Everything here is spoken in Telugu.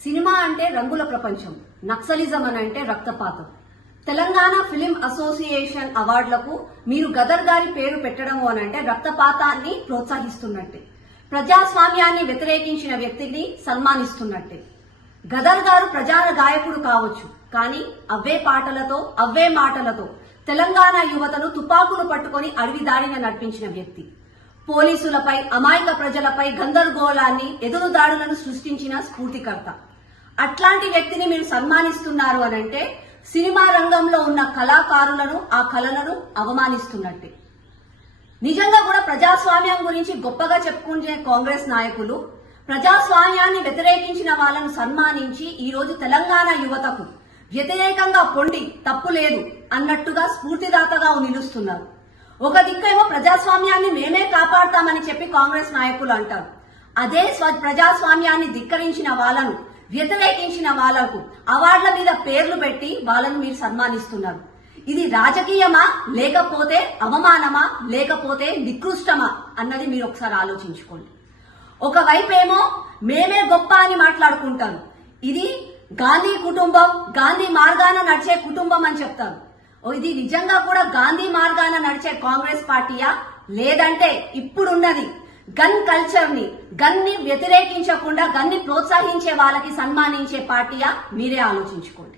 సినిమా అంటే రంగుల ప్రపంచం, నక్సలిజం అని అంటే రక్తపాతం. తెలంగాణ ఫిలిం అసోసియేషన్ అవార్డులకు మీరు గదర్ గారి పేరు పెట్టడం అనంటే రక్తపాతాన్ని ప్రోత్సహిస్తున్నట్టే, ప్రజాస్వామ్యాన్ని వ్యతిరేకించిన వ్యక్తిని సన్మానిస్తున్నట్టే. గదర్ గారు ప్రజా గాయకుడు కావచ్చు, కానీ అవే పాటలతో అవే మాటలతో తెలంగాణ యువతను తుపాకులు పట్టుకుని అడవి దాడిన నడిపించిన వ్యక్తి. పోలీసులపై, అమాయక ప్రజలపై గందరగోళాన్ని, ఎదురుదాడులను సృష్టించిన స్ఫూర్తికర్త. అట్లాంటి వ్యక్తిని మీరు సన్మానిస్తున్నారు అనంటే సినిమా రంగంలో ఉన్న కళాకారులను, ఆ కళలను అవమానిస్తున్నట్టే. నిజంగా కూడా ప్రజాస్వామ్యం గురించి గొప్పగా చెప్పుకునే కాంగ్రెస్ నాయకులు ప్రజాస్వామ్యాన్ని వ్యతిరేకించిన వాళ్ళను సన్మానించి ఈ రోజు తెలంగాణ యువతకు వ్యతిరేకంగా పొండి తప్పు లేదు అన్నట్టుగా స్ఫూర్తిదాతగా నిలుస్తున్నారు. ఒక దిక్కేమో ప్రజాస్వామ్యాన్ని మేమే కాపాడతామని చెప్పి కాంగ్రెస్ నాయకులు అంటారు. అదే ప్రజాస్వామ్యాన్ని ధిక్కరించిన వాళ్ళను, వ్యతిరేకించిన వాళ్లకు అవార్డుల మీద పేర్లు పెట్టి వాళ్ళను మీరు సన్మానిస్తున్నారు. ఇది రాజకీయమా, లేకపోతే అవమానమా, లేకపోతే నికృష్టమా అన్నది మీరు ఒకసారి ఆలోచించుకోండి. ఒకవైపేమో మేమే గొప్ప అని మాట్లాడుకుంటారు. ఇది గాంధీ కుటుంబం, గాంధీ మార్గాన నడిచే కుటుంబం అని చెప్తారు. ఇది నిజంగా కూడా గాంధీ మార్గాన నడిచే కాంగ్రెస్ పార్టీయా, లేదంటే ఇప్పుడున్నది గన్ కల్చర్ ని, గన్ ని వ్యతిరేకించకుండా గన్ ని ప్రోత్సహించే వాళ్ళకి సన్మానించే పార్టీయా? మీరే ఆలోచించుకోండి.